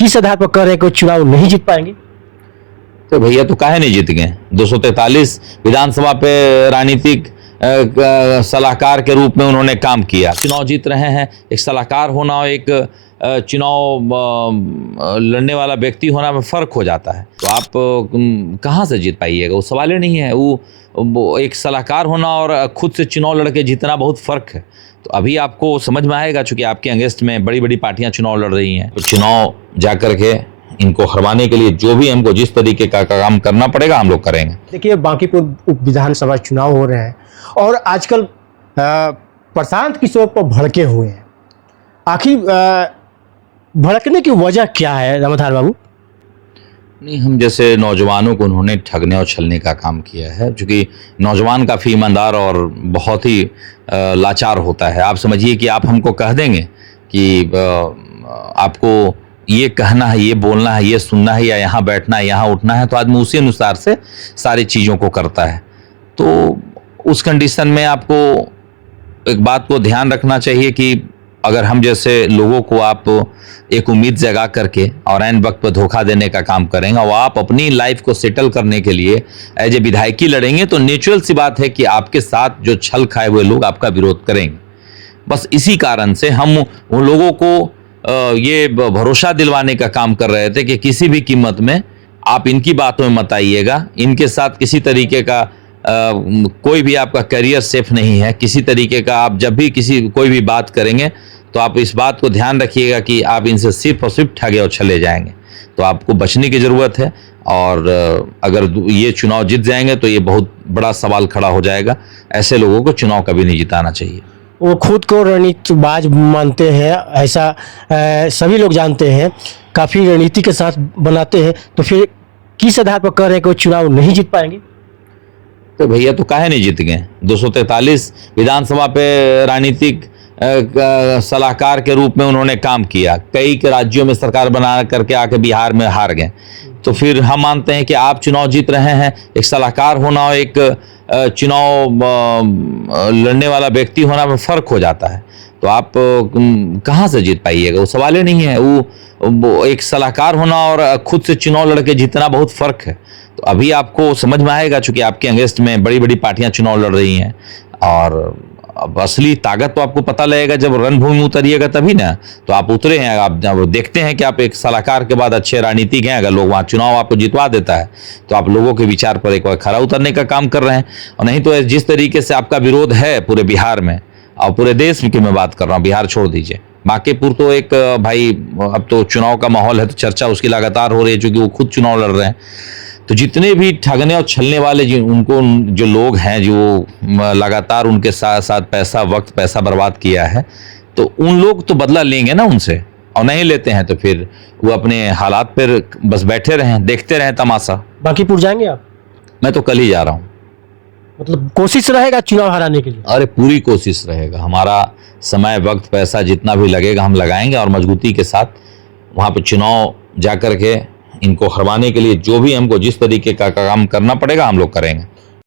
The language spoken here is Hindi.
किस आधार पर कह रहे हैं कि चुनाव नहीं जीत पाएंगे? तो भैया तो काहे नहीं जीत गए? 243 विधानसभा पे राजनीतिक सलाहकार के रूप में उन्होंने काम किया, चुनाव जीत रहे हैं। एक सलाहकार होना और एक चुनाव लड़ने वाला व्यक्ति होना में फ़र्क हो जाता है। तो आप कहाँ से जीत पाइएगा? वो सवाल ही नहीं है। वो एक सलाहकार होना और खुद से चुनाव लड़के जीतना बहुत फ़र्क है। तो अभी आपको समझ में आएगा, चूँकि आपके अगेंस्ट में बड़ी बड़ी पार्टियाँ चुनाव लड़ रही हैं। तो चुनाव जा कर के इनको हरवाने के लिए जो भी हमको जिस तरीके का काम करना पड़ेगा हम लोग करेंगे। देखिए, बांकीपुर उप विधानसभा चुनाव हो रहे हैं और आजकल प्रशांत किशोर पर भड़के हुए हैं। आखिर भड़कने की वजह क्या है रामाधार बाबू? नहीं, हम जैसे नौजवानों को उन्होंने ठगने और छलने का काम किया है, क्योंकि नौजवान काफ़ी ईमानदार और बहुत ही लाचार होता है। आप समझिए कि आप हमको कह देंगे कि आपको ये कहना है, ये बोलना है, ये सुनना है, या यहाँ बैठना है, यहाँ उठना है, तो आदमी उसी अनुसार से सारी चीज़ों को करता है। तो उस कंडीशन में आपको एक बात को ध्यान रखना चाहिए कि अगर हम जैसे लोगों को आप एक उम्मीद जगा करके और ऐन वक्त पर धोखा देने का काम करेंगे और आप अपनी लाइफ को सेटल करने के लिए एज ए विधायकी लड़ेंगे, तो नेचुरल सी बात है कि आपके साथ जो छल खाए हुए लोग आपका विरोध करेंगे। बस इसी कारण से हम उन लोगों को ये भरोसा दिलवाने का काम कर रहे थे कि किसी भी कीमत में आप इनकी बातों में मत आइएगा, इनके साथ किसी तरीके का कोई भी आपका करियर सेफ नहीं है। किसी तरीके का आप जब भी कोई भी बात करेंगे तो आप इस बात को ध्यान रखिएगा कि आप इनसे सिर्फ और सिर्फ ठगे और छले जाएंगे। तो आपको बचने की ज़रूरत है, और अगर ये चुनाव जीत जाएंगे तो ये बहुत बड़ा सवाल खड़ा हो जाएगा। ऐसे लोगों को चुनाव कभी नहीं जिताना चाहिए। वो खुद को रणनीतिबाज मानते हैं, ऐसा सभी लोग जानते हैं, काफ़ी रणनीति के साथ बनाते हैं। तो फिर किस आधार पर कह रहे हैं कि वो चुनाव नहीं जीत पाएंगे? तो भैया तो काहे नहीं जीत गए? 243 विधानसभा पे राजनीतिक सलाहकार के रूप में उन्होंने काम किया, कई राज्यों में सरकार बना करके आके बिहार में हार गए। तो फिर हम मानते हैं कि आप चुनाव जीत रहे हैं। एक सलाहकार होना और एक चुनाव लड़ने वाला व्यक्ति होना में फ़र्क हो जाता है। तो आप कहाँ से जीत पाइएगा? वो सवाल ही नहीं है। वो एक सलाहकार होना और खुद से चुनाव लड़के जीतना बहुत फ़र्क है। तो अभी आपको समझ में आएगा, चूँकि आपके अगेंस्ट में बड़ी बड़ी पार्टियाँ चुनाव लड़ रही हैं, और अब असली ताकत तो आपको पता लगेगा जब रणभूमि में उतरिएगा, तभी ना। तो आप उतरे हैं, आप जब देखते हैं कि आप एक सलाहकार के बाद अच्छे राजनीतिक हैं, अगर लोग वहाँ चुनाव आपको जितवा देता है तो आप लोगों के विचार पर एक बार खरा उतरने का काम कर रहे हैं। और नहीं तो जिस तरीके से आपका विरोध है पूरे बिहार में और पूरे देश में की मैं बात कर रहा हूँ, बिहार छोड़ दीजिए, बांकीपुर तो एक भाई अब तो चुनाव का माहौल है तो चर्चा उसकी लगातार हो रही है, चूँकि वो खुद चुनाव लड़ रहे हैं। तो जितने भी ठगने और छलने वाले उनको जो लोग हैं, जो लगातार उनके साथ साथ पैसा बर्बाद किया है, तो उन लोग तो बदला लेंगे ना उनसे, और नहीं लेते हैं तो फिर वो अपने हालात पर बस बैठे रहें, देखते रहें तमाशा। बांकीपुर जाएंगे आप? मैं तो कल ही जा रहा हूँ। मतलब कोशिश रहेगा चुनाव हराने के लिए? अरे पूरी कोशिश रहेगा। हमारा समय, वक्त, पैसा जितना भी लगेगा हम लगाएंगे, और मजबूती के साथ वहाँ पर चुनाव जा कर के इनको हरवाने के लिए जो भी हमको जिस तरीके का काम करना पड़ेगा हम लोग करेंगे।